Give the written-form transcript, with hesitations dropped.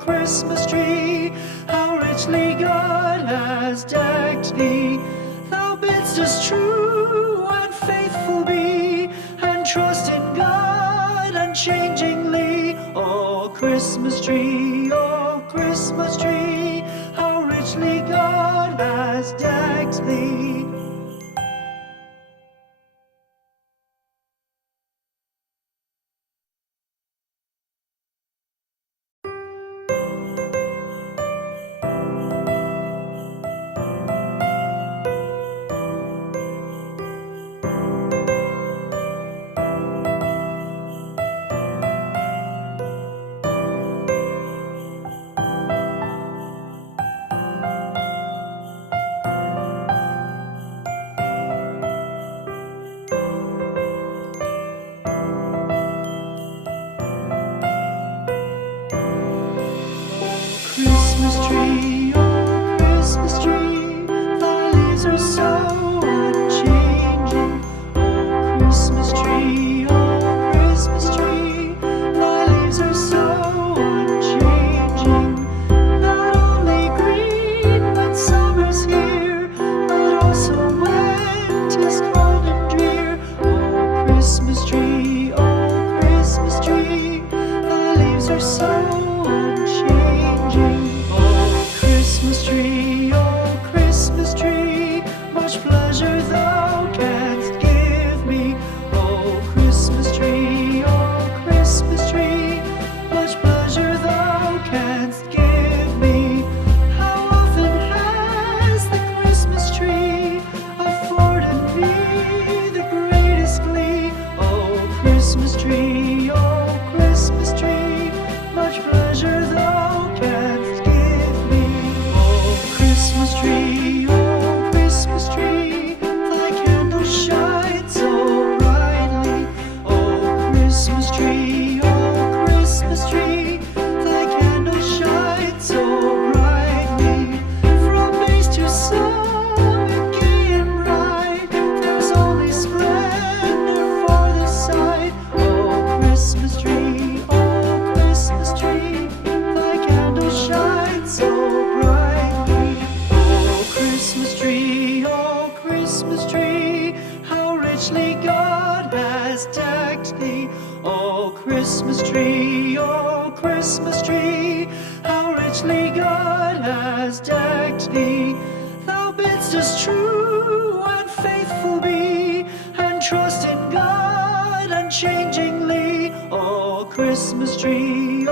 Christmas tree, how richly God has decked thee. Thou bidst us true and faithful be, and trust in God unchangingly. O Christmas tree, how richly God has decked thee. Christmas tree, oh Christmas tree, thy leaves are so unchanging. Oh Christmas tree, thy leaves are so unchanging. Not only green when summer's here, but also when 'tis cold and drear. Oh Christmas tree, thy leaves are so unchanging. Oh Christmas tree, much pleasure thou canst give me. Oh Christmas tree, much pleasure thou canst give me. How often has the Christmas tree afforded me the greatest glee? Oh Christmas tree, much pleasure thou canst give me. Oh Christmas tree, thy candles shine so brightly. Oh Christmas tree, thy candles shine so brightly. From base to summit, gay and bright, there's only splendor for the sight. Oh Christmas tree, thy candles shine so brightly. Oh Christmas tree, how richly God has decked thee. Oh Christmas tree, how richly God has decked thee. Thou bidst us true and faithful be, and trust in God unchangingly. Oh Christmas tree,